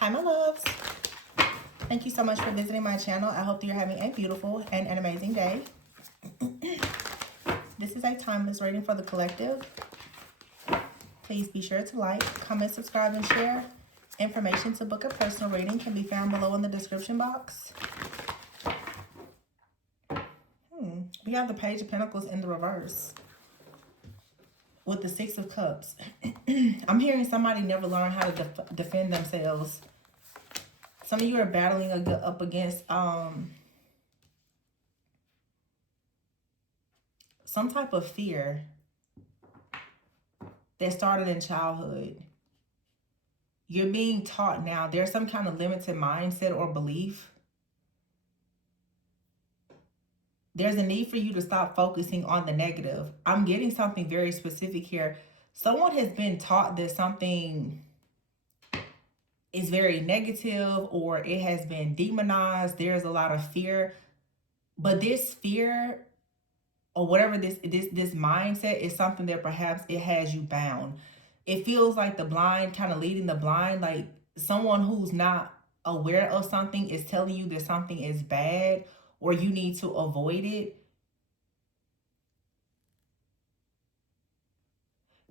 Hi, my loves. Thank you so much for visiting my channel. I hope that you're having a beautiful and an amazing day. This is a timeless reading for the collective. Please be sure to like, comment, subscribe, and share. Information to book a personal reading can be found below in the description box. We have the Page of Pentacles in the reverse with the Six of Cups. I'm hearing somebody never learned how to defend themselves. Some of you are battling up against some type of fear that started in childhood. You're being taught now. There's some kind of limited mindset or belief. There's a need for you to stop focusing on the negative. I'm getting something very specific here. Someone has been taught that something is very negative or it has been demonized. There's a lot of fear. But this fear or whatever this mindset is something that perhaps it has you bound. It feels like the blind kind of leading the blind, like someone who's not aware of something is telling you that something is bad or you need to avoid it.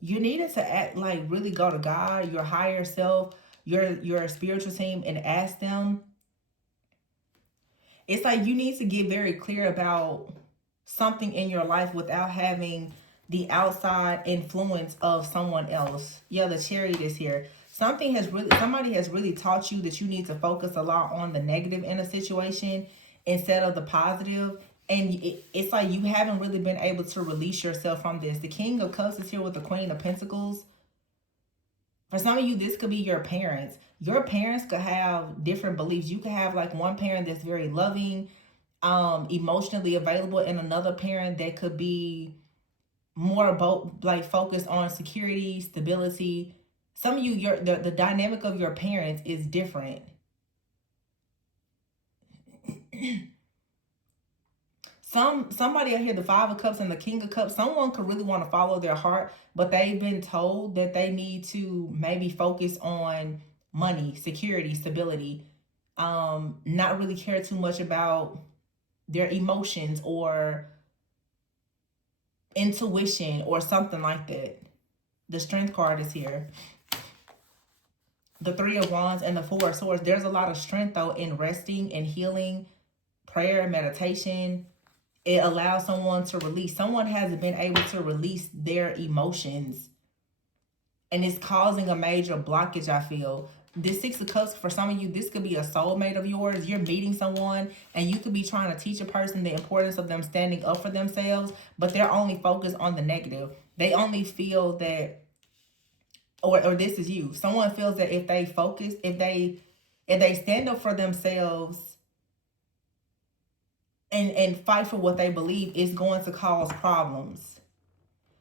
You needed to act like really go to God, your higher self, your spiritual team, and ask them. It's like you need to get very clear about something in your life without having the outside influence of someone else. Yeah, the Chariot is here. Somebody has really taught you that you need to focus a lot on the negative in a situation instead of the positive. And it's like you haven't really been able to release yourself from this. The King of Cups is here with the Queen of Pentacles. For some of you, this could be your parents. Your parents could have different beliefs. You could have like one parent that's very loving, emotionally available, and another parent that could be more about like focused on security, stability. Some of you, the dynamic of your parents is different. Somebody out here, the Five of Cups and the King of Cups, someone could really want to follow their heart, but they've been told that they need to maybe focus on money, security, stability, not really care too much about their emotions or intuition or something like that. The Strength card is here. The Three of Wands and the Four of Swords. There's a lot of strength though in resting and healing, prayer, meditation. It allows someone to release. Someone hasn't been able to release their emotions. And it's causing a major blockage, I feel. This Six of Cups, for some of you, this could be a soulmate of yours. You're meeting someone and you could be trying to teach a person the importance of them standing up for themselves, but they're only focused on the negative. They only feel that, or this is you. Someone feels that if they focus, if they stand up for themselves and fight for what they believe, is going to cause problems.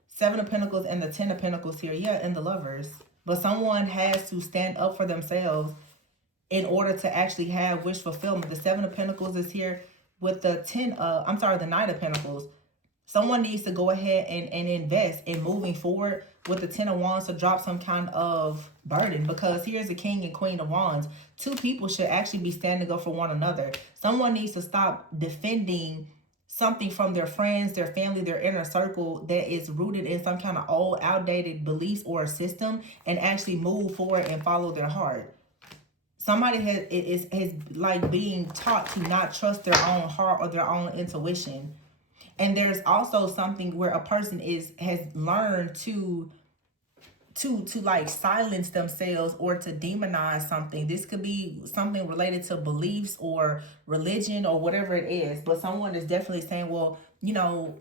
Seven of Pentacles and the Ten of Pentacles here. Yeah, and the Lovers. But someone has to stand up for themselves in order to actually have wish fulfillment. The Seven of Pentacles is here with the the Knight of Pentacles. Someone needs to go ahead and invest in moving forward with the Ten of Wands to drop some kind of burden, because here's the King and Queen of Wands. Two people should actually be standing up for one another. Someone needs to stop defending something from their friends, their family, their inner circle that is rooted in some kind of old, outdated beliefs or a system, and actually move forward and follow their heart. Somebody is like being taught to not trust their own heart or their own intuition. And there's also something where a person has learned to like silence themselves or to demonize something. This could be something related to beliefs or religion or whatever it is. But someone is definitely saying, well, you know,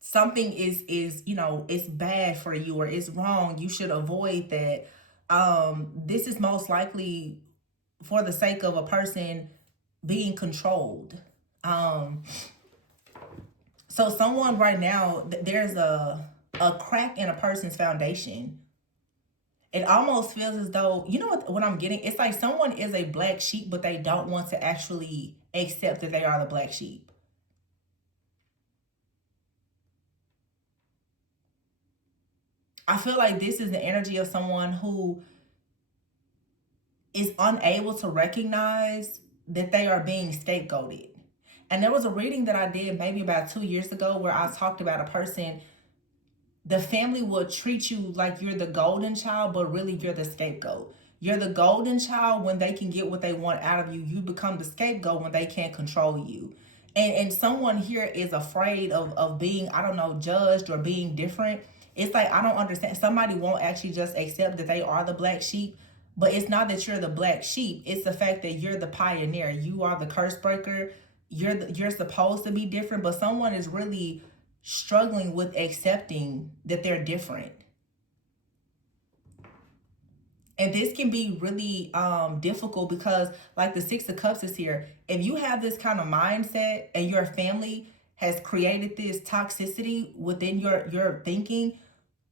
something is it's bad for you or it's wrong. You should avoid that. This is most likely for the sake of a person being controlled. So someone right now, there's a crack in a person's foundation. It almost feels as though, you know what I'm getting? It's like someone is a black sheep, but they don't want to actually accept that they are the black sheep. I feel like this is the energy of someone who is unable to recognize that they are being scapegoated. And there was a reading that I did maybe about 2 years ago where I talked about a person, the family will treat you like you're the golden child, but really you're the scapegoat. You're the golden child when they can get what they want out of you. You become the scapegoat when they can't control you. And someone here is afraid of being, I don't know, judged or being different. It's like, I don't understand. Somebody won't actually just accept that they are the black sheep. But it's not that you're the black sheep. It's the fact that you're the pioneer. You are the curse breaker. You're supposed to be different. But someone is really struggling with accepting that they're different. And this can be really difficult because, like the Six of Cups is here. If you have this kind of mindset and your family has created this toxicity within your thinking,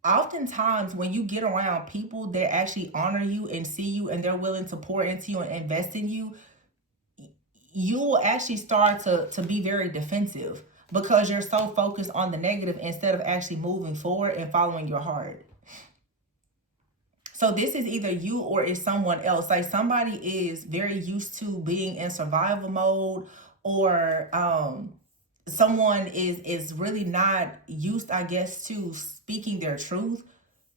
oftentimes when you get around people that actually honor you and see you and they're willing to pour into you and invest in you, you will actually start to be very defensive because you're so focused on the negative instead of actually moving forward and following your heart. So this is either you or it's someone else. Like somebody is very used to being in survival mode, or someone is really not used, I guess, to speaking their truth.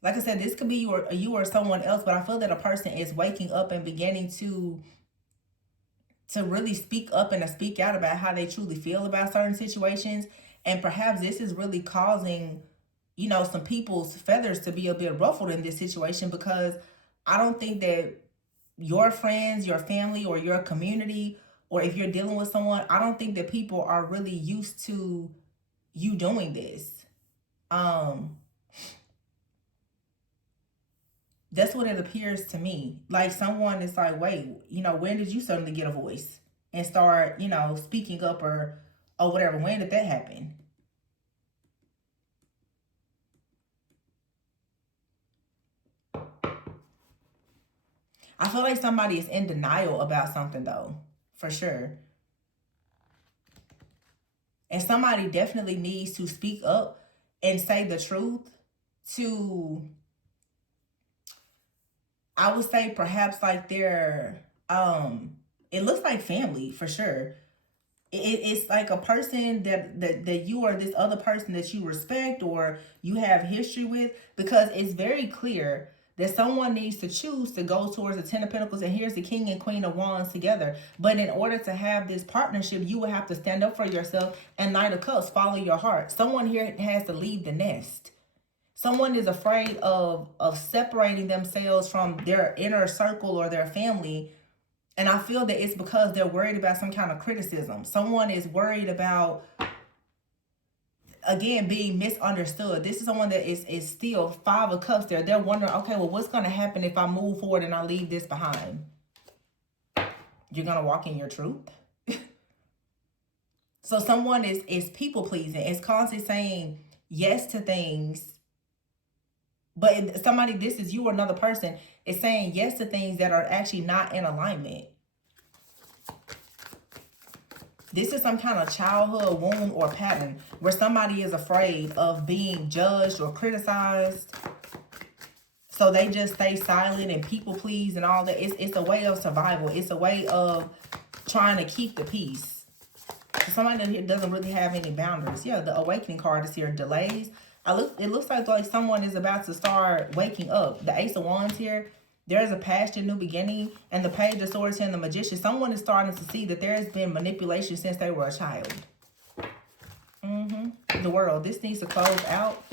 Like I said, this could be you or someone else, but I feel that a person is waking up and beginning to really speak up and to speak out about how they truly feel about certain situations. And perhaps this is really causing, some people's feathers to be a bit ruffled in this situation, because I don't think that your friends, your family, or your community, or if you're dealing with someone, I don't think that people are really used to you doing this. That's what it appears to me. Like someone is like, wait, when did you suddenly get a voice and start, speaking up or whatever? When did that happen? I feel like somebody is in denial about something though, for sure. And somebody definitely needs to speak up and say the truth to, I would say perhaps like their, it looks like family for sure. It's like a person that you or this other person that you respect or you have history with, because it's very clear that someone needs to choose to go towards the Ten of Pentacles, and here's the King and Queen of Wands together. But in order to have this partnership, you will have to stand up for yourself, and Knight of Cups, follow your heart. Someone here has to leave the nest. Someone is afraid of separating themselves from their inner circle or their family. And I feel that it's because they're worried about some kind of criticism. Someone is worried about, again, being misunderstood. This is someone that is still Five of Cups there. They're wondering, okay, well, what's going to happen if I move forward and I leave this behind? You're going to walk in your truth? So someone is people pleasing. It's constantly saying yes to things. But somebody, this is you or another person, is saying yes to things that are actually not in alignment. This is some kind of childhood wound or pattern where somebody is afraid of being judged or criticized. So they just stay silent and people please and all that. It's a way of survival. It's a way of trying to keep the peace. So somebody that doesn't really have any boundaries. Yeah, the Awakening card is here. Delays. It looks like someone is about to start waking up. The Ace of Wands here. There's a past and new beginning. And the Page of Swords here and the Magician. Someone is starting to see that there has been manipulation since they were a child. The World. This needs to close out.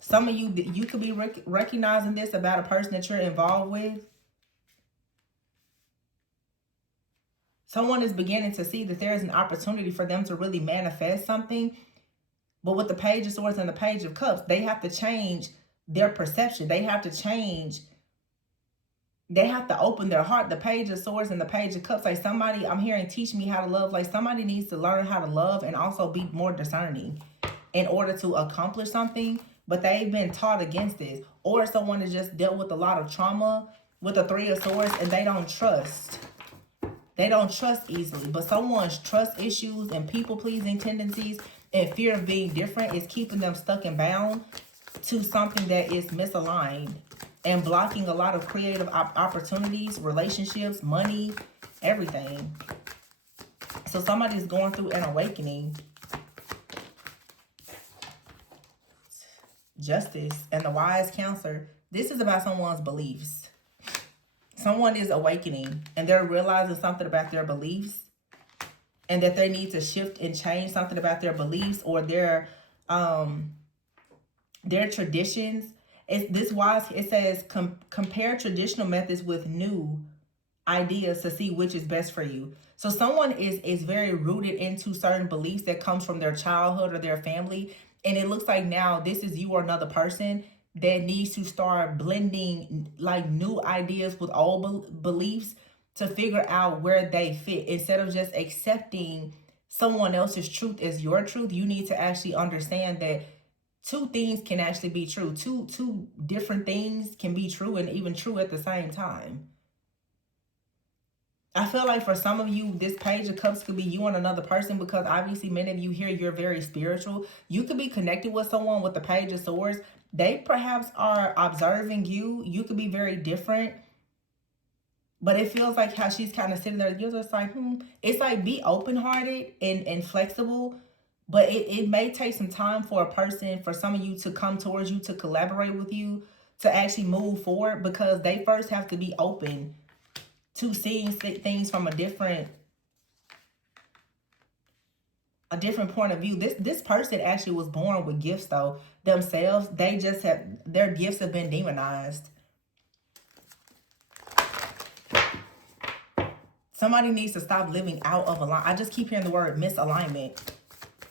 Some of you could be recognizing this about a person that you're involved with. Someone is beginning to see that there is an opportunity for them to really manifest something. But with the Page of Swords and the Page of Cups, they have to change their perception. They have to change. They have to open their heart. The Page of Swords and the Page of Cups. Like somebody, I'm hearing, teach me how to love. Like somebody needs to learn how to love and also be more discerning in order to accomplish something. But they've been taught against this. Or someone has just dealt with a lot of trauma with the Three of Swords and they don't trust. They don't trust easily. But someone's trust issues and people-pleasing tendencies and fear of being different is keeping them stuck and bound to something that is misaligned. and blocking a lot of creative opportunities, relationships, money, everything. So somebody's going through an awakening. Justice and the wise counselor. This is about someone's beliefs. Someone is awakening and they're realizing something about their beliefs, and that they need to shift and change something about their beliefs or their traditions. It says compare traditional methods with new ideas to see which is best for you. So someone is very rooted into certain beliefs that comes from their childhood or their family, and it looks like now this is you or another person that needs to start blending like new ideas with old beliefs to figure out where they fit. Instead of just accepting someone else's truth as your truth, you need to actually understand that two things can actually be true. Two different things can be true and even true at the same time. I feel like for some of you, this Page of Cups could be you and another person, because obviously many of you here, you're very spiritual. You could be connected with someone with the Page of Swords. They perhaps are observing you. You could be very different. But it feels like how she's kind of sitting there. You're just like, It's like be open-hearted and flexible. But it may take some time for a person, for some of you to come towards you, to collaborate with you, to actually move forward, because they first have to be open to seeing things from a different point of view. This person actually was born with gifts though themselves. They just have, their gifts have been demonized. Somebody needs to stop living out of alignment. I just keep hearing the word misalignment.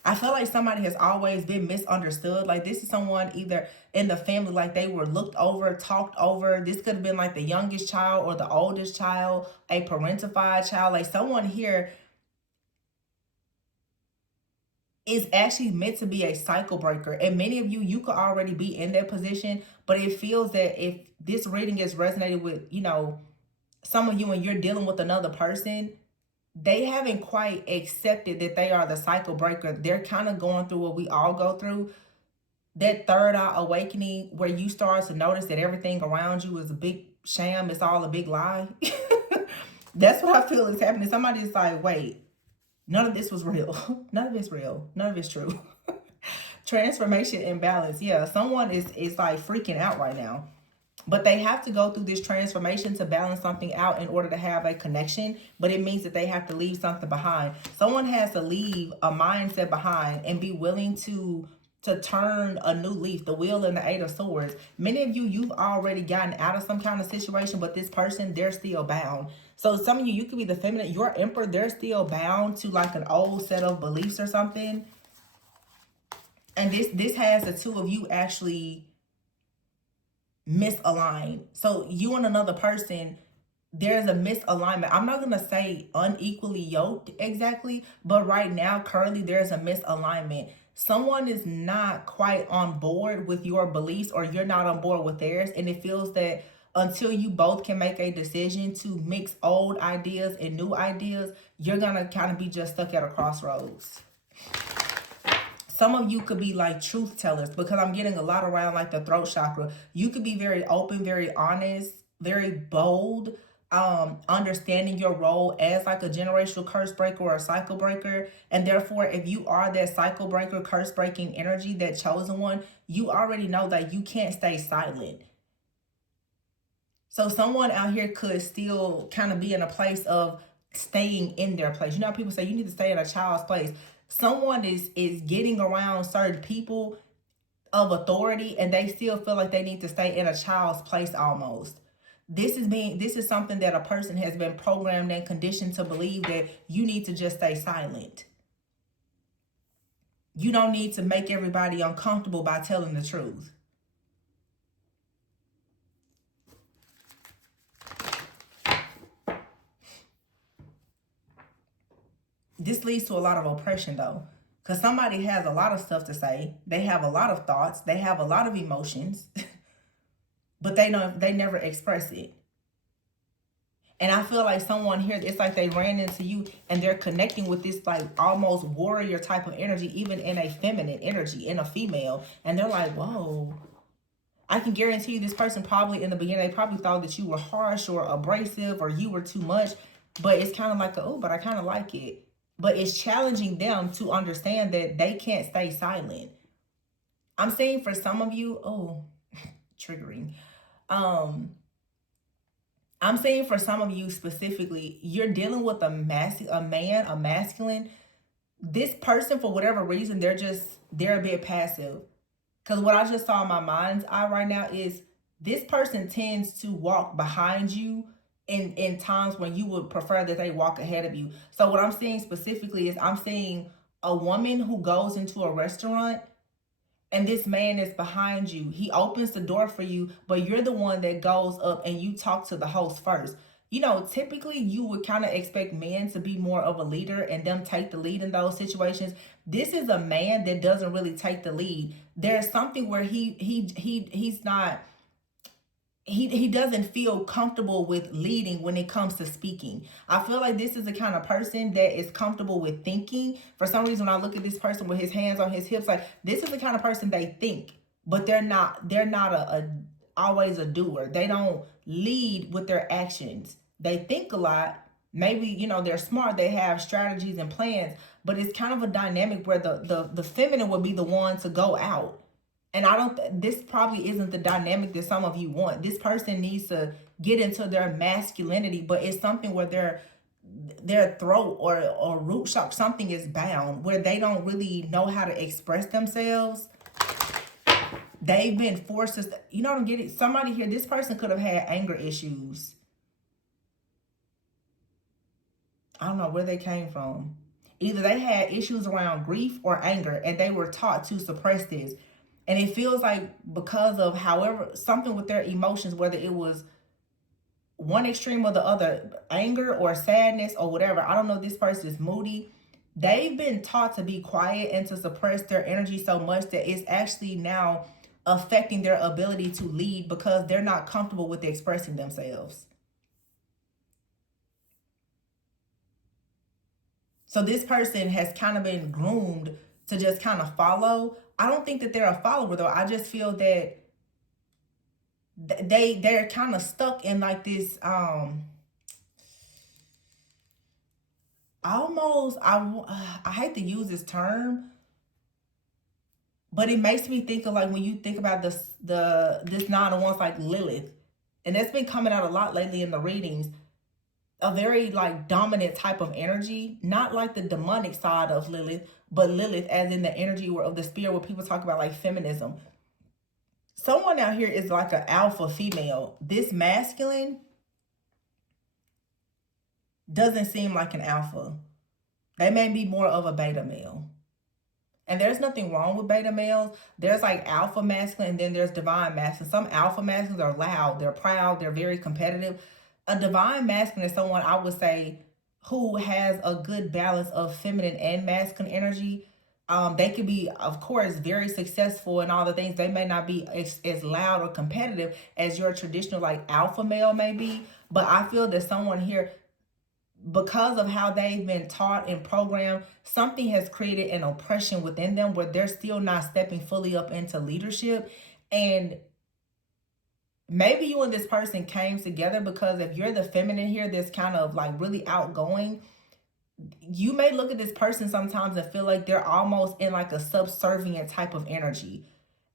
I feel like somebody has always been misunderstood. Like this is someone either in the family, like they were looked over, talked over. This could have been like the youngest child or the oldest child, a parentified child. Like someone here is actually meant to be a cycle breaker. And many of you, you could already be in that position, but it feels that if this reading is resonated with, some of you and you're dealing with another person, they haven't quite accepted that they are the cycle breaker. They're kind of going through what we all go through. That third eye awakening where you start to notice that everything around you is a big sham. It's all a big lie. That's what I feel is happening. Somebody's like, wait, none of this was real. None of it's real. None of it's true. Transformation and balance. Yeah, someone is like freaking out right now. But they have to go through this transformation to balance something out in order to have a connection. But it means that they have to leave something behind. Someone has to leave a mindset behind and be willing to turn a new leaf, the Wheel and the Eight of Swords. Many of you, you've already gotten out of some kind of situation, but this person, they're still bound. So some of you, you could be the feminine, your Emperor, they're still bound to like an old set of beliefs or something. And this has the two of you actually misaligned. So you and another person, there's a misalignment. I'm not going to say unequally yoked exactly, but right now, currently, there's a misalignment. Someone is not quite on board with your beliefs, or you're not on board with theirs. And it feels that until you both can make a decision to mix old ideas and new ideas, you're going to kind of be just stuck at a crossroads. Some of you could be like truth tellers, because I'm getting a lot around like the throat chakra. You could be very open, very honest, very bold, understanding your role as like a generational curse breaker or a cycle breaker. And therefore, if you are that cycle breaker, curse breaking energy, that chosen one, you already know that you can't stay silent. So someone out here could still kind of be in a place of staying in their place. You know how people say you need to stay in a child's place. Someone is getting around certain people of authority, and they still feel like they need to stay in a child's place almost. This is something that a person has been programmed and conditioned to believe, that you need to just stay silent. You don't need to make everybody uncomfortable by telling the truth. This leads to a lot of oppression though, because somebody has a lot of stuff to say. They have a lot of thoughts. They have a lot of emotions, but they never express it. And I feel like someone here, it's like they ran into you and they're connecting with this like almost warrior type of energy, even in a feminine energy, in a female. And they're like, whoa, I can guarantee you this person probably in the beginning, they probably thought that you were harsh or abrasive or you were too much. But it's kind of like, oh, but I kind of like it. But it's challenging them to understand that they can't stay silent. I'm saying for some of you, oh, triggering. Um, I'm saying for some of you specifically, you're dealing with a masculine. This person, for whatever reason, they're a bit passive. Because what I just saw in my mind's eye right now is this person tends to walk behind you in times when you would prefer that they walk ahead of you. So what I'm seeing specifically is I'm seeing a woman who goes into a restaurant and this man is behind you. He opens the door for you, but you're the one that goes up and you talk to the host first. You know, typically you would kind of expect men to be more of a leader and them take the lead in those situations. This is a man that doesn't really take the lead. There's something where he's not, he doesn't feel comfortable with leading when it comes to speaking. I feel like this is the kind of person that is comfortable with thinking. For some reason, when I look at this person with his hands on his hips, like this is the kind of person they think, but they're not a always a doer. They don't lead with their actions. They think a lot. Maybe, you know, they're smart, they have strategies and plans, but it's kind of a dynamic where the feminine would be the one to go out. And I don't, this probably isn't the dynamic that some of you want. This person needs to get into their masculinity, but it's something where their throat or root shock, something is bound where they don't really know how to express themselves. They've been forced to, you know what I'm getting? Somebody here, this person could have had anger issues. I don't know where they came from. Either they had issues around grief or anger, and they were taught to suppress this. And it feels like because of however, something with their emotions, whether it was one extreme or the other, anger or sadness or whatever, I don't know, this person is moody. They've been taught to be quiet and to suppress their energy so much that it's actually now affecting their ability to lead because they're not comfortable with expressing themselves. So this person has kind of been groomed to just kind of follow. I don't think that they're a follower though. I just feel that they're kind of stuck in like this almost, I hate to use this term, but it makes me think of like when you think about this 9 of Wands, like Lilith, and that's been coming out a lot lately in the readings. A very like dominant type of energy, not like the demonic side of Lilith, but Lilith as in the energy of the spirit where people talk about like feminism. Someone out here is like an alpha female. This masculine doesn't seem like an alpha. They may be more of a beta male. And there's nothing wrong with beta males. There's like alpha masculine and then there's divine masculine. Some alpha masculines are loud, they're proud, they're very competitive. A divine masculine is someone I would say who has a good balance of feminine and masculine energy. They could be, of course, very successful in all the things. They may not be as loud or competitive as your traditional like alpha male may be. But I feel that someone here, because of how they've been taught and programmed, something has created an oppression within them where they're still not stepping fully up into leadership. And maybe you and this person came together because if you're the feminine here that's kind of like really outgoing, you may look at this person sometimes and feel like they're almost in like a subservient type of energy.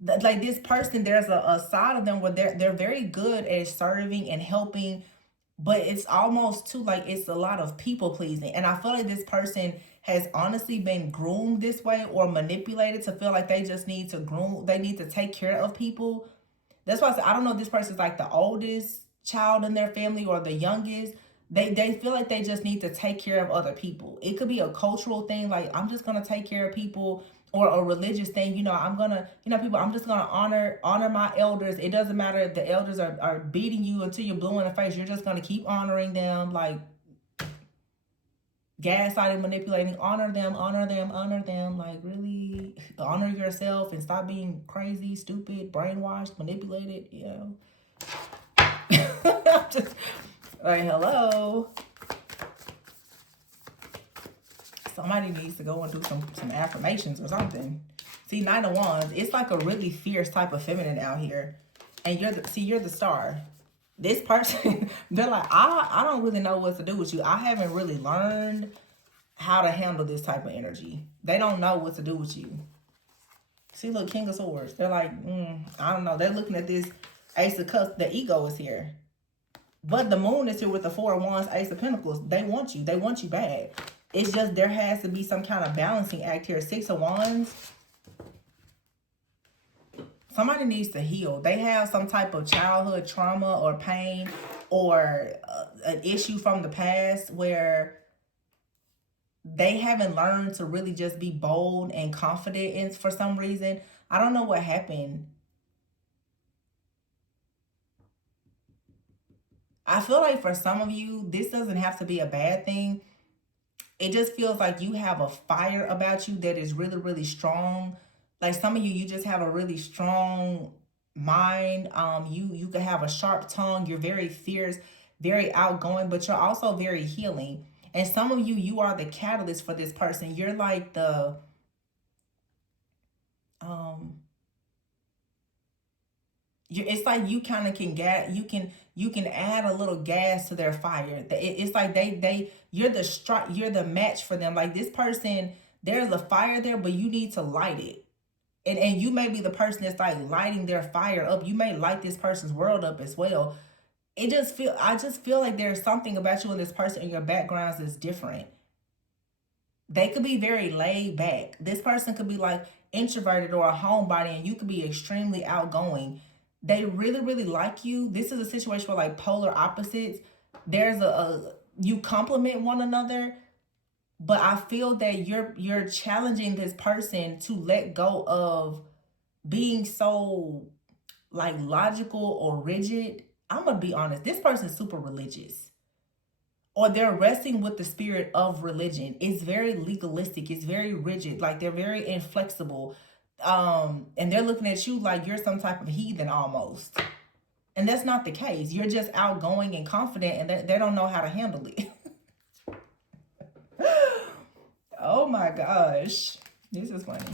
Like this person, there's a side of them where they're very good at serving and helping, but it's almost too like it's a lot of people pleasing. And I feel like this person has honestly been groomed this way or manipulated to feel like they just need to groom, they need to take care of people. That's why I said, I don't know if this person's like the oldest child in their family or the youngest. They feel like they just need to take care of other people. It could be a cultural thing, like I'm just gonna take care of people, or a religious thing. You know, I'm gonna, people, I'm just gonna honor my elders. It doesn't matter if the elders are beating you until you're blue in the face. You're just gonna keep honoring them, like gaslighting, manipulating. Honor them, honor them, honor them. Like really honor yourself and stop being crazy, stupid, brainwashed, manipulated. You know, just like hello. Somebody needs to go and do some affirmations or something. See, 9 of Wands, it's like a really fierce type of feminine out here. And you're the star. This person, they're like, I don't really know what to do with you. I haven't really learned how to handle this type of energy. They don't know what to do with you. See, look, King of Swords. They're like, I don't know. They're looking at this Ace of Cups. The ego is here. But the moon is here with the Four of Wands, Ace of Pentacles. They want you. They want you bad. It's just there has to be some kind of balancing act here. Six of Wands. Somebody needs to heal. They have some type of childhood trauma or pain or an issue from the past where they haven't learned to really just be bold and confident in for some reason. I don't know what happened. I feel like for some of you, this doesn't have to be a bad thing. It just feels like you have a fire about you that is really, really strong. Like some of you, you just have a really strong mind. You could have a sharp tongue. You're very fierce, very outgoing, but you're also very healing. And some of you, you are the catalyst for this person. You're like the it's like you kind of can get you can add a little gas to their fire. It's like you're the match for them. Like this person, there's a fire there, but you need to light it. And you may be the person that's like lighting their fire up. You may light this person's world up as well. I just feel like there's something about you and this person and your backgrounds is different. They could be very laid back. This person could be like introverted or a homebody, and you could be extremely outgoing. They really, really like you. This is a situation where like polar opposites. There's you complement one another, but I feel that you're challenging this person to let go of being so like logical or rigid. I'm gonna be honest. This person's super religious, or they're wrestling with the spirit of religion. It's very legalistic. It's very rigid. Like they're very inflexible. And they're looking at you like you're some type of heathen almost. And that's not the case. You're just outgoing and confident, and they don't know how to handle it. Oh my gosh. This is funny.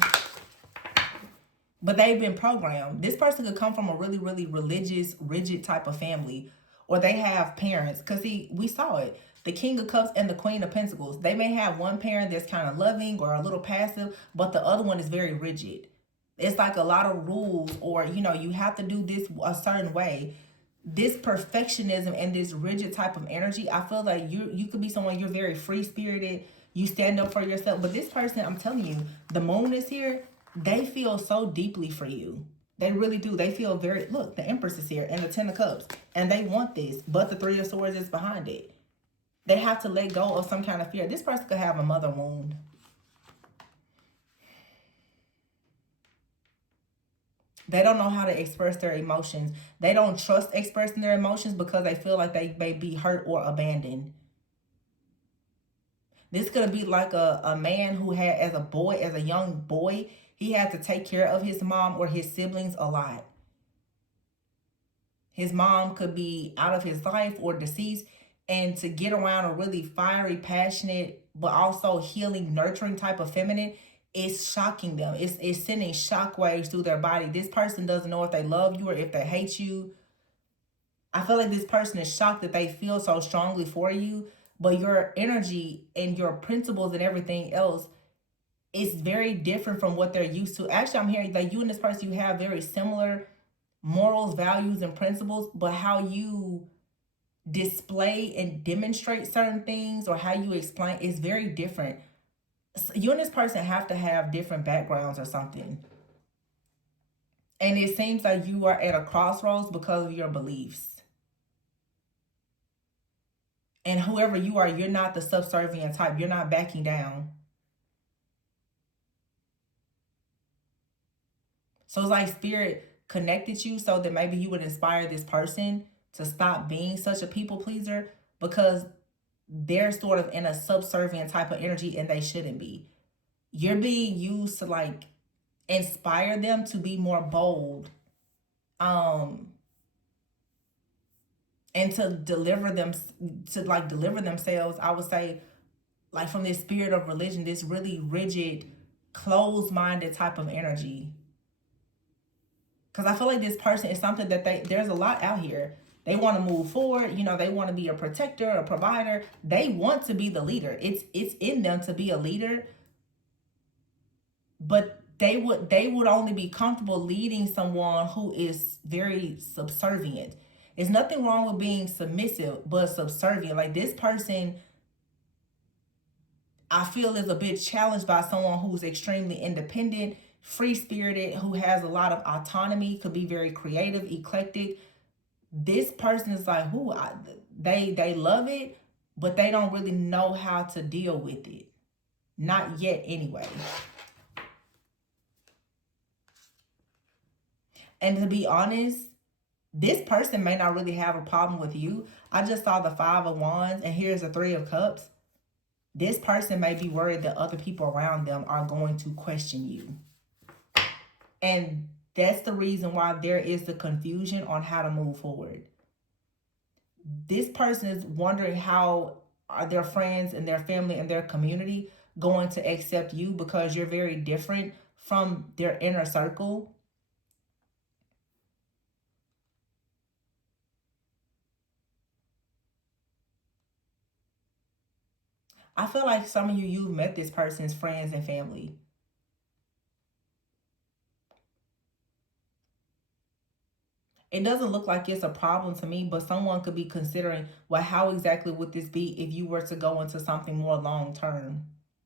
But they've been programmed. This person could come from a really, really religious, rigid type of family. Or they have parents. Because we saw it. The King of Cups and the Queen of Pentacles. They may have one parent that's kind of loving or a little passive, but the other one is very rigid. It's like a lot of rules, or, you have to do this a certain way. This perfectionism and this rigid type of energy, I feel like you could be someone, you're very free-spirited. You stand up for yourself. But this person, I'm telling you, the moon is here. They feel so deeply for you. They really do. They feel look, the Empress is here and the Ten of Cups. And they want this, but the Three of Swords is behind it. They have to let go of some kind of fear. This person could have a mother wound. They don't know how to express their emotions. They don't trust expressing their emotions because they feel like they may be hurt or abandoned. This could be like a man who had, as a young boy, he had to take care of his mom or his siblings a lot. His mom could be out of his life or deceased, and to get around a really fiery, passionate, but also healing, nurturing type of feminine, it's shocking them. It's sending shockwaves through their body. This person doesn't know if they love you or if they hate you. I feel like this person is shocked that they feel so strongly for you, but your energy and your principles and everything else is very different from what they're used to. Actually, I'm hearing like you and this person, you have very similar morals, values, and principles, but how you display and demonstrate certain things or how you explain is very different. You and this person have to have different backgrounds or something. And it seems like you are at a crossroads because of your beliefs. And whoever you are, you're not the subservient type. You're not backing down. So it's like spirit connected you so that maybe you would inspire this person to stop being such a people pleaser, because they're sort of in a subservient type of energy and they shouldn't be. You're being used to like inspire them to be more bold. And to deliver themselves, I would say, like from this spirit of religion, this really rigid, closed-minded type of energy. Because I feel like this person is something that there's a lot out here. They want to move forward. They want to be a protector, a provider. They want to be the leader. It's in them to be a leader, but they would only be comfortable leading someone who is very subservient. There's nothing wrong with being submissive, but subservient. Like this person, I feel is a bit challenged by someone who's extremely independent, free spirited, who has a lot of autonomy, could be very creative, eclectic. This person is like, they love it, but they don't really know how to deal with it. Not yet, anyway. And to be honest, this person may not really have a problem with you. I just saw the 5 of Wands, and here's the 3 of Cups. This person may be worried that other people around them are going to question you. And that's the reason why there is the confusion on how to move forward. This person is wondering how are their friends and their family and their community going to accept you because you're very different from their inner circle. I feel like some of you've met this person's friends and family. It doesn't look like it's a problem to me, but someone could be considering, well, how exactly would this be if you were to go into something more long term?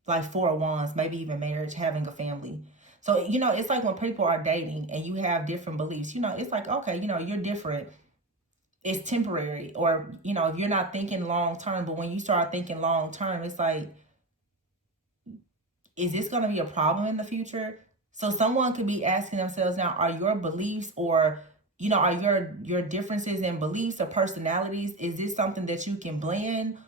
Like 4 of Wands, maybe even marriage, having a family. So, it's like when people are dating and you have different beliefs, it's like, okay, you're different. It's temporary. Or, if you're not thinking long term, but when you start thinking long term, it's like, is this going to be a problem in the future? So someone could be asking themselves now, are your beliefs or are your differences in beliefs or personalities, is this something that you can blend?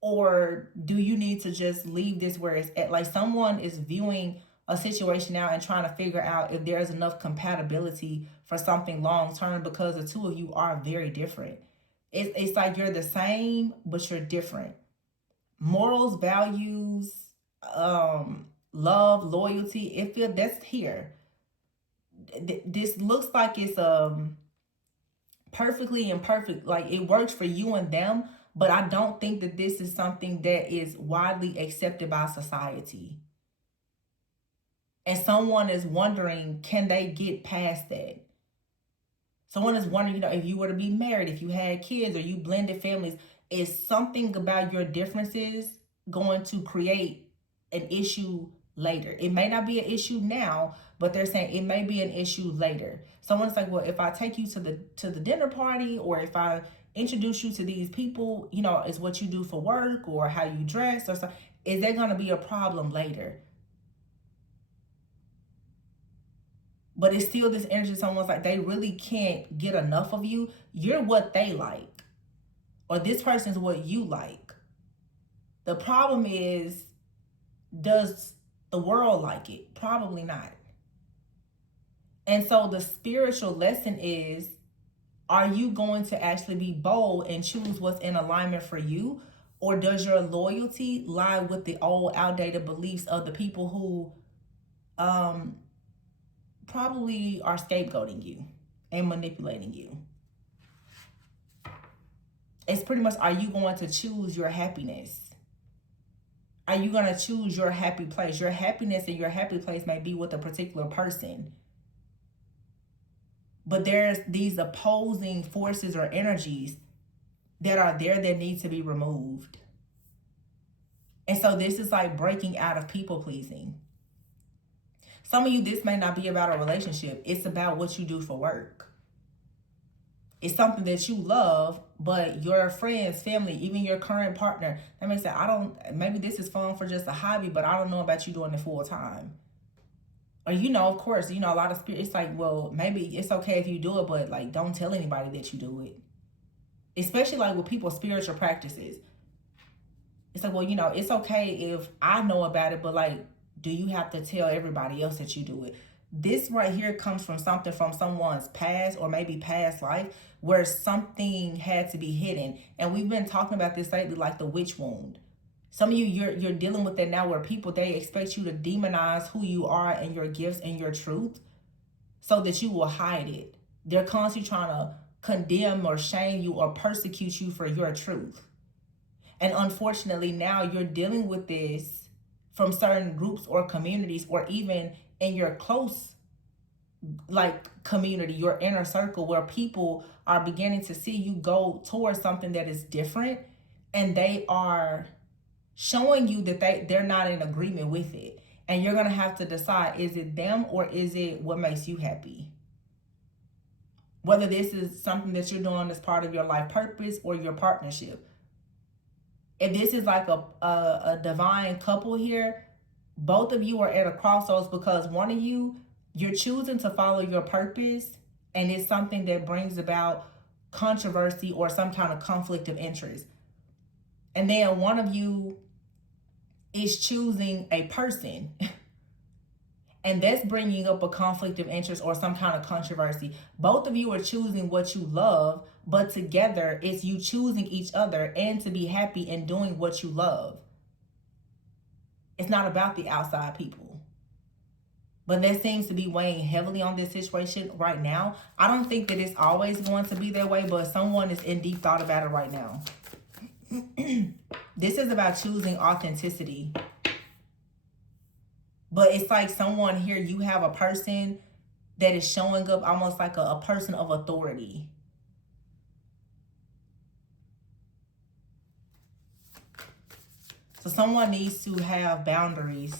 Or do you need to just leave this where it's at? Like someone is viewing a situation now and trying to figure out if there's enough compatibility for something long term, because the two of you are very different. It's like you're the same, but you're different. Morals, values, love, loyalty, that's here. This looks like it's perfectly imperfect, like it works for you and them, but I don't think that this is something that is widely accepted by society. And someone is wondering, can they get past that? Someone is wondering, if you were to be married, if you had kids or you blended families, is something about your differences going to create an issue later? It may not be an issue now, but they're saying it may be an issue later. Someone's like, well, if I take you to the dinner party, or if I introduce you to these people, is what you do for work or how you dress or something, is there going to be a problem later? But it's still this energy. Someone's like, they really can't get enough of you. You're what they like, or this person's what you like. The problem is, does the world like it? Probably not. And so the spiritual lesson is, are you going to actually be bold and choose what's in alignment for you? Or does your loyalty lie with the old outdated beliefs of the people who probably are scapegoating you and manipulating you? It's pretty much, are you going to choose your happiness? Are you going to choose your happy place? Your happiness and your happy place may be with a particular person, but there's these opposing forces or energies that are there that need to be removed. And so this is like breaking out of people pleasing. Some of you, this may not be about a relationship. It's about what you do for work. It's something that you love, but your friends, family, even your current partner, they may say, maybe this is fun for just a hobby, but I don't know about you doing it full time. Or, of course, a lot of spirit, it's like, well, maybe it's okay if you do it, but like, don't tell anybody that you do it. Especially like with people's spiritual practices. It's like, well, it's okay if I know about it, but like, do you have to tell everybody else that you do it? This right here comes from something from someone's past or maybe past life where something had to be hidden. And we've been talking about this lately, like the witch wound. Some of you, you're dealing with that now where people, they expect you to demonize who you are and your gifts and your truth. so that you will hide it. They're constantly trying to condemn or shame you or persecute you for your truth. And unfortunately, now you're dealing with this from certain groups or communities, or even in your close community, your inner circle, where people are beginning to see you go towards something that is different, and they are showing you that they're not in agreement with it. And you're going to have to decide, is it them or is it what makes you happy? Whether this is something that you're doing as part of your life purpose or your partnership. If this is like a divine couple here, both of you are at a crossroads, because one of you, you're choosing to follow your purpose, and it's something that brings about controversy or some kind of conflict of interest. And then one of you is choosing a person, and that's bringing up a conflict of interest or some kind of controversy. Both of you are choosing what you love, but together it's you choosing each other and to be happy in doing what you love. It's not about the outside people. But that seems to be weighing heavily on this situation right now. I don't think that it's always going to be that way, but someone is in deep thought about it right now. This is about choosing authenticity. But it's like someone here, you have a person that is showing up almost like a person of authority. So someone needs to have boundaries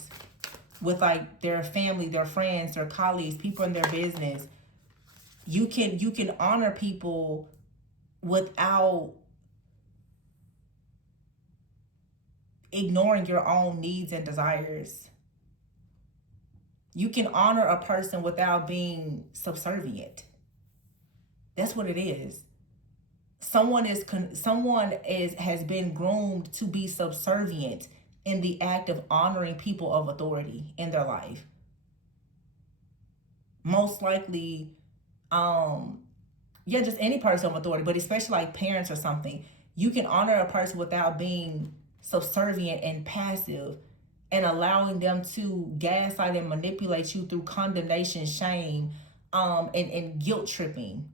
with like their family, their friends, their colleagues, people in their business. You can honor people without ignoring your own needs and desires. You can honor a person without being subservient. That's what it is. Someone has been groomed to be subservient in the act of honoring people of authority in their life. Most likely, just any person of authority, but especially like parents or something. You can honor a person without being subservient and passive and allowing them to gaslight and manipulate you through condemnation, shame, and guilt tripping.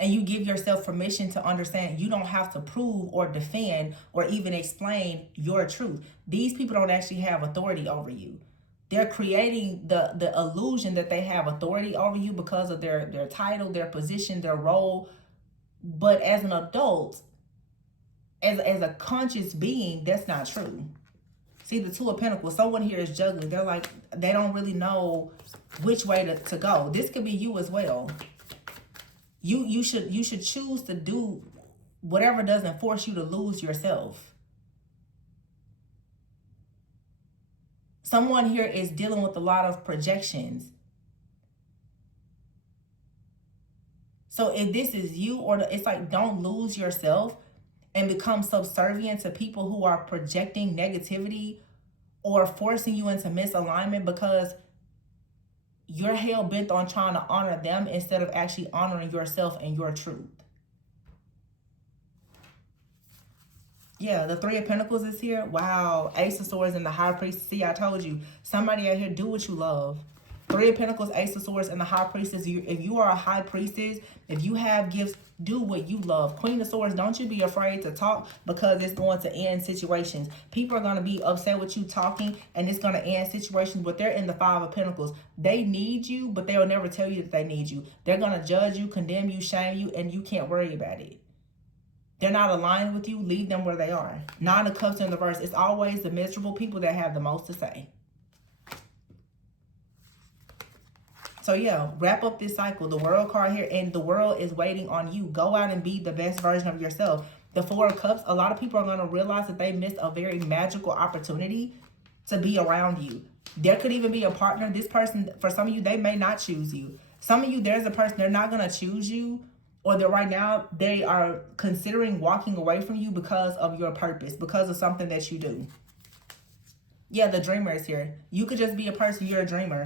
And you give yourself permission to understand you don't have to prove or defend or even explain your truth. These people don't actually have authority over you. They're creating the illusion that they have authority over you because of their title, their position, their role. But as an adult, as a conscious being, that's not true. See, the Two of Pentacles, someone here is juggling. They're like, they don't really know which way to go. This could be you as well. You should choose to do whatever doesn't force you to lose yourself. Someone here is dealing with a lot of projections. So if this is you, or it's like, don't lose yourself and become subservient to people who are projecting negativity or forcing you into misalignment because you're hell-bent on trying to honor them instead of actually honoring yourself and your truth. Yeah, the Three of Pentacles is here. Wow. Ace of Swords and the High Priestess. See, I told you. Somebody out here, do what you love. Three of Pentacles, Ace of Swords, and the High Priestess. If you are a High Priestess, if you have gifts, do what you love. Queen of Swords, don't you be afraid to talk because it's going to end situations. People are going to be upset with you talking and it's going to end situations, but they're in the Five of Pentacles. They need you, but they will never tell you that they need you. They're going to judge you, condemn you, shame you, and you can't worry about it. They're not aligned with you. Leave them where they are. Nine of Cups in the reverse. It's always the miserable people that have the most to say. So yeah, wrap up this cycle. The World card here, and the world is waiting on you. Go out and be the best version of yourself. The Four of Cups, a lot of people are going to realize that they missed a very magical opportunity to be around you. There could even be a partner. This person, for some of you, they may not choose you. Some of you, there's a person, they're not going to choose you, or that right now they are considering walking away from you because of your purpose, because of something that you do. Yeah, the Dreamer is here. You could just be a person, you're a dreamer.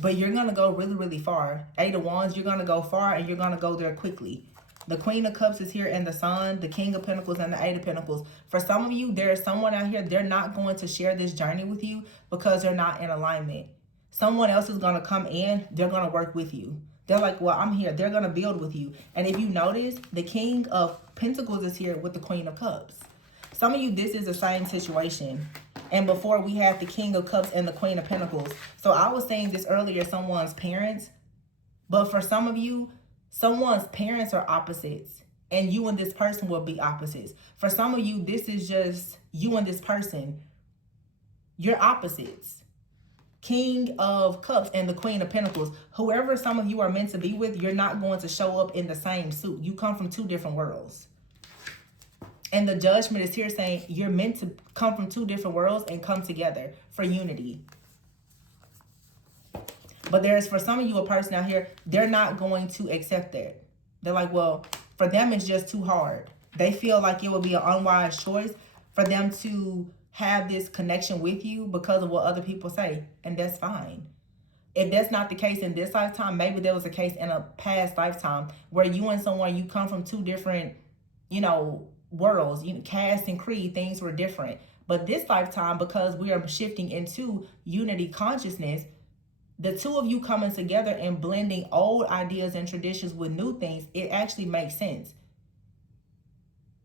But you're going to go really, really far. Eight of Wands, you're going to go far and you're going to go there quickly. The Queen of Cups is here and the Sun, the King of Pentacles, and the Eight of Pentacles. For some of you, there is someone out here, they're not going to share this journey with you because they're not in alignment. Someone else is going to come in. They're going to work with you. They're like, well, I'm here. They're going to build with you. And if you notice, the King of Pentacles is here with the Queen of Cups. Some of you, this is the same situation. And before we had the King of Cups and the Queen of Pentacles. So I was saying this earlier, someone's parents. But for some of you, someone's parents are opposites. And you and this person will be opposites. For some of you, this is just you and this person. You're opposites. King of Cups and the Queen of Pentacles. Whoever some of you are meant to be with, you're not going to show up in the same suit. You come from two different worlds. And the Judgment is here saying you're meant to come from two different worlds and come together for unity. But there's, for some of you, a person out here, they're not going to accept that. They're like, well, for them, it's just too hard. They feel like it would be an unwise choice for them to have this connection with you because of what other people say. And that's fine. If that's not the case in this lifetime, maybe there was a case in a past lifetime where you and someone, you come from two different, worlds, caste and creed, things were different. But this lifetime, because we are shifting into unity consciousness, the two of you coming together and blending old ideas and traditions with new things, it actually makes sense.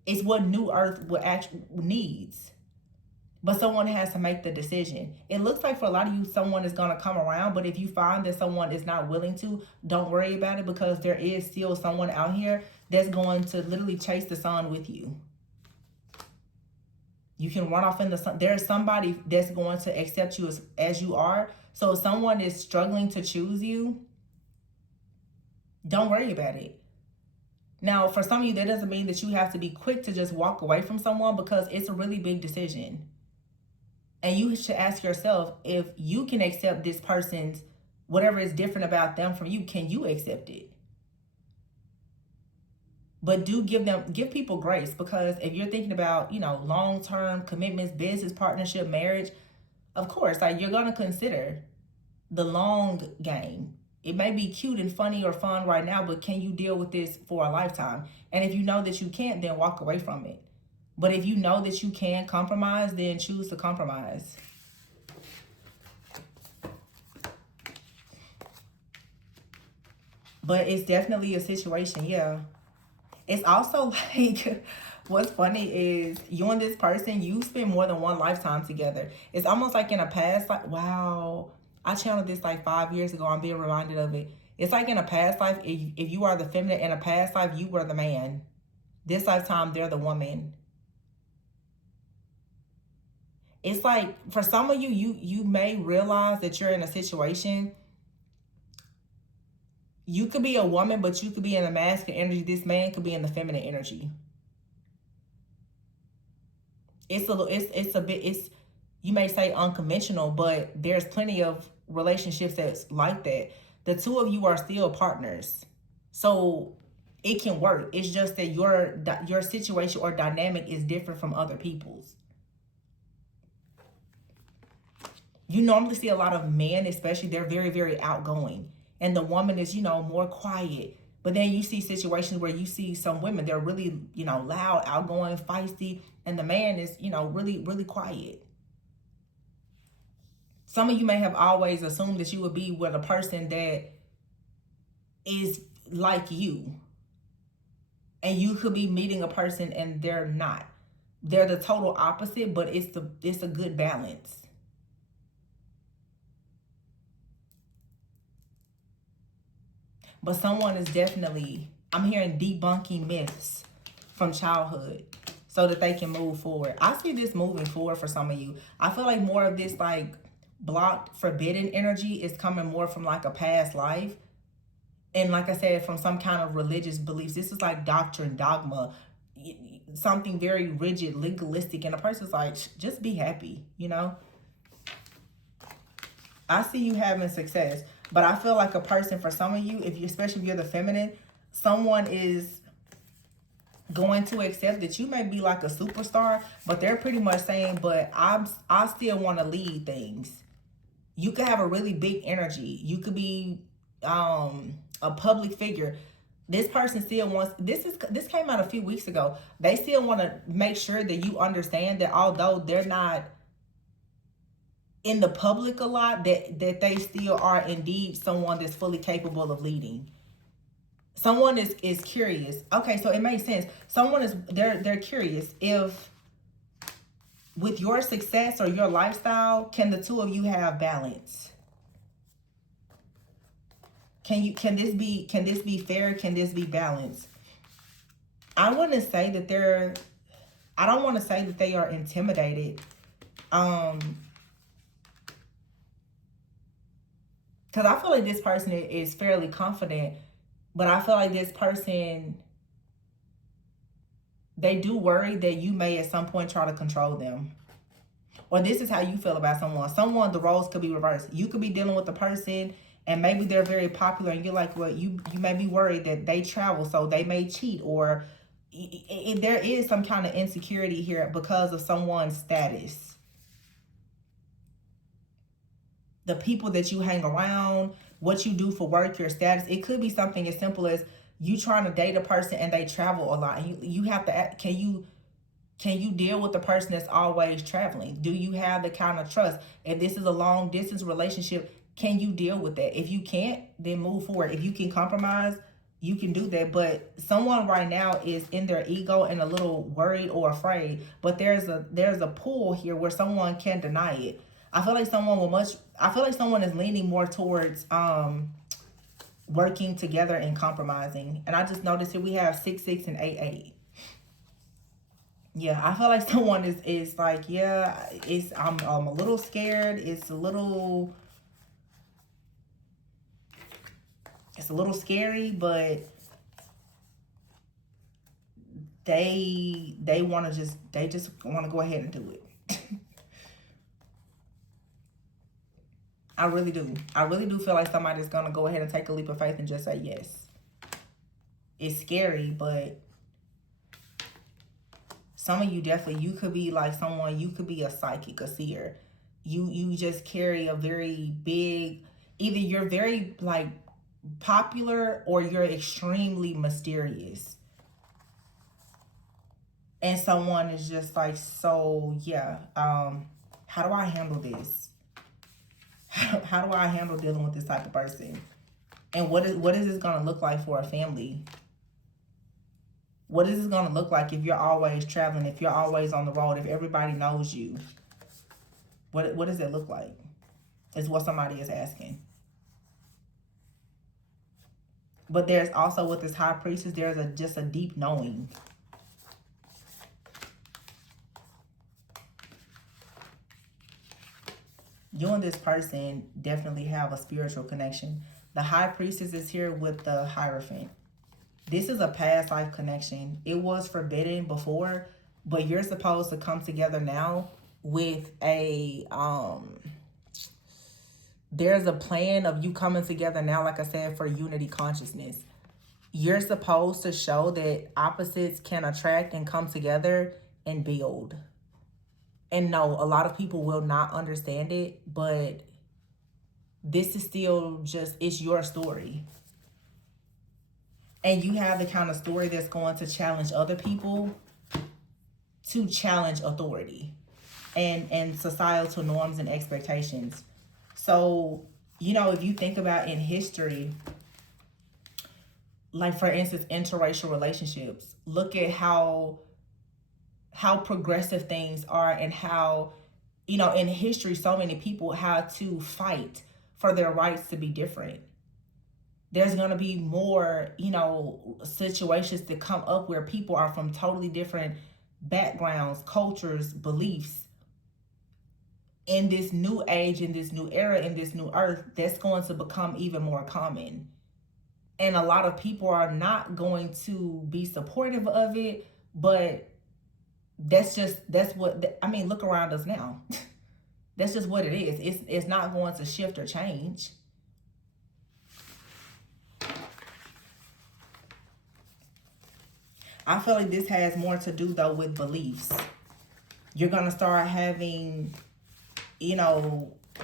It's what New Earth will actually needs. But someone has to make the decision. It looks like for a lot of you, someone is going to come around. But if you find that someone is not willing to, don't worry about it, because there is still someone out here that's going to literally chase the sun with you. You can run off in the sun. There's somebody that's going to accept you as you are. So if someone is struggling to choose you, don't worry about it. Now, for some of you, that doesn't mean that you have to be quick to just walk away from someone, because it's a really big decision. And you should ask yourself, if you can accept this person's, whatever is different about them from you, can you accept it? But do give people grace, because if you're thinking about, long-term commitments, business partnership, marriage, of course, you're going to consider the long game. It may be cute and funny or fun right now, but can you deal with this for a lifetime? And if you know that you can't, then walk away from it. But if you know that you can compromise, then choose to compromise. But it's definitely a situation, yeah. It's also like, what's funny is you and this person, you spend more than one lifetime together. It's almost like in a past, like, wow, I channeled this like 5 years ago. I'm being reminded of it. It's like in a past life, if you are the feminine, in a past life, you were the man. This lifetime, they're the woman. It's like, for some of you, you may realize that you're in a situation. You could be a woman, but you could be in the masculine energy. This man could be in the feminine energy. It's you may say unconventional, but there's plenty of relationships that's like that. The two of you are still partners. So it can work. It's just that your situation or dynamic is different from other people's. You normally see a lot of men, especially, they're very, very outgoing. And the woman is, more quiet. But then you see situations where you see some women, they're really, loud, outgoing, feisty. And the man is, really, really quiet. Some of you may have always assumed that you would be with a person that is like you. And you could be meeting a person and they're not. They're the total opposite, but it's a good balance. But someone is definitely, I'm hearing, debunking myths from childhood so that they can move forward. I see this moving forward for some of you. I feel like more of this like blocked, forbidden energy is coming more from like a past life. And like I said, from some kind of religious beliefs. This is like doctrine, dogma, something very rigid, legalistic. And a person's like, just be happy, I see you having success. But I feel like a person, for some of you, especially if you're the feminine, someone is going to accept that you may be like a superstar, but they're pretty much saying, but I still want to lead things. You could have a really big energy. You could be a public figure. This person still wants, this came out a few weeks ago. They still want to make sure that you understand that although they're not in the public a lot, that they still are indeed someone that's fully capable of leading. Someone is curious. Okay, so it makes sense. Someone is they're curious if with your success or your lifestyle, can the two of you have balance? Can this be fair? Can this be balanced? I wouldn't say that I don't want to say that they are intimidated. Because I feel like this person is fairly confident, but I feel like this person, they do worry that you may at some point try to control them. Or this is how you feel about someone. Someone, the roles could be reversed. You could be dealing with a person and maybe they're very popular and you're like, well, you may be worried that they travel, so they may cheat, or there is some kind of insecurity here because of someone's status. The people that you hang around, what you do for work, your status. It could be something as simple as you trying to date a person and they travel a lot. And you have to ask, can you deal with the person that's always traveling? Do you have the kind of trust? If this is a long distance relationship, can you deal with that? If you can't, then move forward. If you can compromise, you can do that. But someone right now is in their ego and a little worried or afraid. But there's a pull here where someone can deny it. I feel like someone is leaning more towards working together and compromising. And I just noticed here we have 6-6 and 8-8. Yeah, I feel like someone is like, yeah, I'm a little scared. It's a little scary, but they just want to go ahead and do it. I really do. I really do feel like somebody's gonna go ahead and take a leap of faith and just say yes. It's scary, but some of you definitely, you could be like someone, you could be a psychic, a seer. You just carry a very big, either you're very like popular or you're extremely mysterious. And someone is just like, so yeah, how do I handle this? How do I handle dealing with this type of person? And what is this gonna look like for a family? What is this gonna look like if you're always traveling, if you're always on the road, if everybody knows you? What does it look like? Is what somebody is asking. But there's also with this high priestess, there's just a deep knowing. You and this person definitely have a spiritual connection. The high priestess is here with the Hierophant. This is a past life connection. It was forbidden before, but you're supposed to come together now with there's a plan of you coming together now, like I said, for unity consciousness. You're supposed to show that opposites can attract and come together and build. And no, a lot of people will not understand it, but this is still just, it's your story. And you have the kind of story that's going to challenge other people to challenge authority and societal norms and expectations. So, if you think about in history, like for instance, interracial relationships, look at how progressive things are and how, in history, so many people had to fight for their rights to be different. There's going to be more, situations that come up where people are from totally different backgrounds, cultures, beliefs. In this new age, in this new era, in this new earth, that's going to become even more common. And a lot of people are not going to be supportive of it, but look around us now. That's just what it is. It's not going to shift or change. I feel like this has more to do though with beliefs. You're going to start having,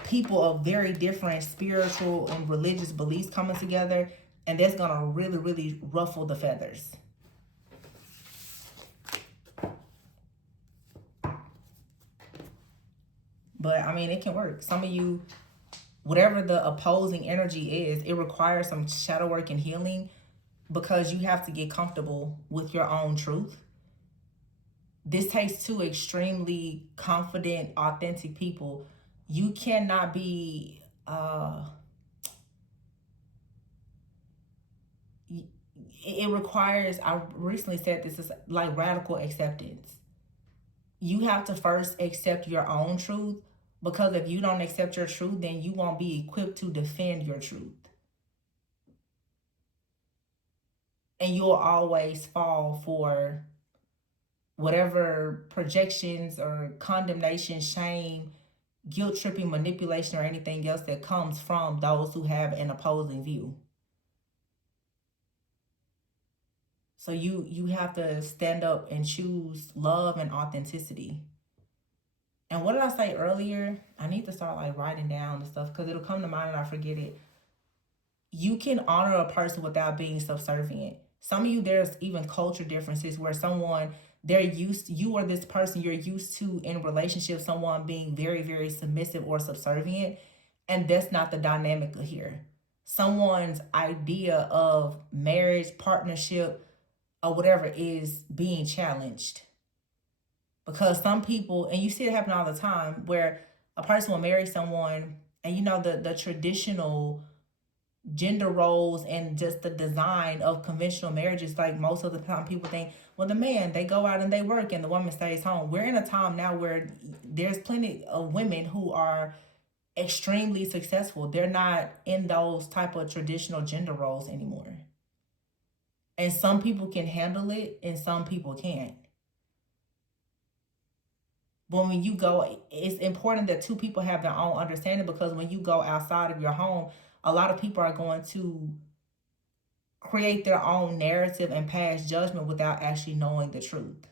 people of very different spiritual and religious beliefs coming together, and that's going to really, really ruffle the feathers. But I mean, it can work. Some of you, whatever the opposing energy is, it requires some shadow work and healing because you have to get comfortable with your own truth. This takes two extremely confident, authentic people. You cannot be it requires, I recently said this, is like radical acceptance. You have to first accept your own truth, because if you don't accept your truth, then you won't be equipped to defend your truth. And you'll always fall for whatever projections or condemnation, shame, guilt tripping, manipulation, or anything else that comes from those who have an opposing view. So you have to stand up and choose love and authenticity. And what did I say earlier? I need to start like writing down the stuff because it'll come to mind and I forget it. You can honor a person without being subservient. Some of you, there's even culture differences where someone, they're used, you or this person you're used to in relationship, someone being very, very submissive or subservient. And that's not the dynamic here. Someone's idea of marriage, partnership, or whatever is being challenged. Because some people, and you see it happen all the time, where a person will marry someone and you know the traditional gender roles and just the design of conventional marriages, like most of the time people think, well, the man, they go out and they work and the woman stays home. We're in a time now where there's plenty of women who are extremely successful. They're not in those type of traditional gender roles anymore. And some people can handle it and some people can't. But when you go, it's important that two people have their own understanding, because when you go outside of your home, a lot of people are going to create their own narrative and pass judgment without actually knowing the truth.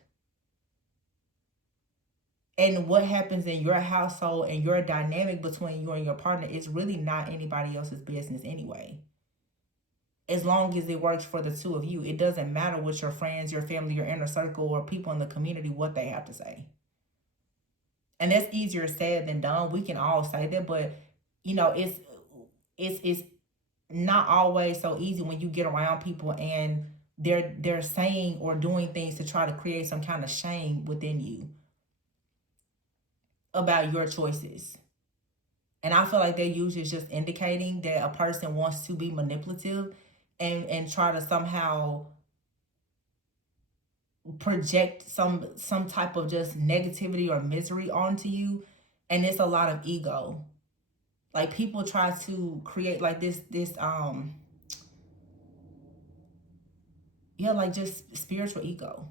And what happens in your household and your dynamic between you and your partner is really not anybody else's business anyway. As long as it works for the two of you, it doesn't matter what your friends, your family, your inner circle, or people in the community, what they have to say. And that's easier said than done. We can all say that, but you know, it's not always so easy when you get around people and they're saying or doing things to try to create some kind of shame within you about your choices. And I feel like they're usually just indicating that a person wants to be manipulative and try to somehow project some type of just negativity or misery onto you. And it's a lot of ego. Like people try to create like this like just spiritual ego.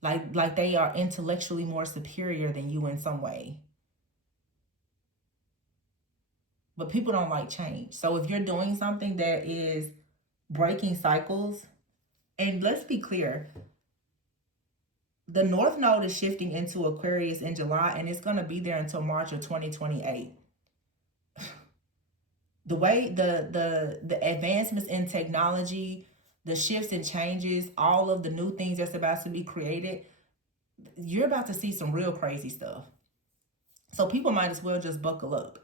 Like they are intellectually more superior than you in some way. But people don't like change. So if you're doing something that is breaking cycles, and let's be clear, the North Node is shifting into Aquarius in July, and it's going to be there until March of 2028. The way the advancements in technology, the shifts and changes, all of the new things that's about to be created, you're about to see some real crazy stuff. So people might as well just buckle up.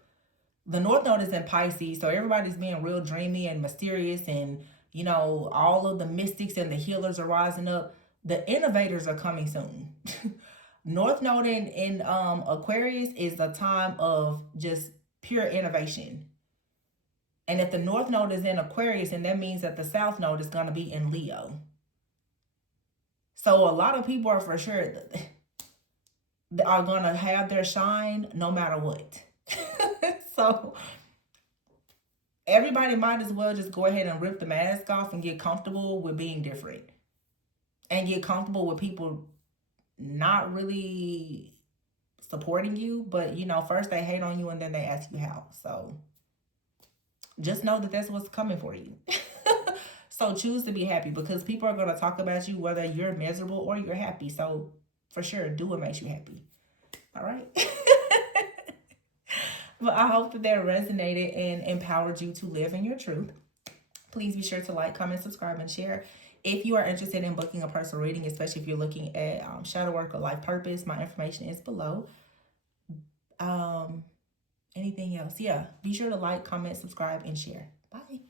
The North Node is in Pisces, so everybody's being real dreamy and mysterious, and you know, all of the mystics and the healers are rising up. The innovators are coming soon. North Node in Aquarius is the time of just pure innovation. And if the North Node is in Aquarius, and that means that the South Node is going to be in Leo. So a lot of people are for sure are going to have their shine no matter what. So everybody might as well just go ahead and rip the mask off and get comfortable with being different. And get comfortable with people not really supporting you. But, you know, first they hate on you and then they ask you how. So just know that that's what's coming for you. So choose to be happy, because people are going to talk about you whether you're miserable or you're happy. So for sure, do what makes you happy. All right. But I hope that resonated and empowered you to live in your truth. Please be sure to like, comment, subscribe, and share. If you are interested in booking a personal reading, especially if you're looking at shadow work or life purpose, my information is below. Anything else? Yeah. Be sure to like, comment, subscribe, and share. Bye.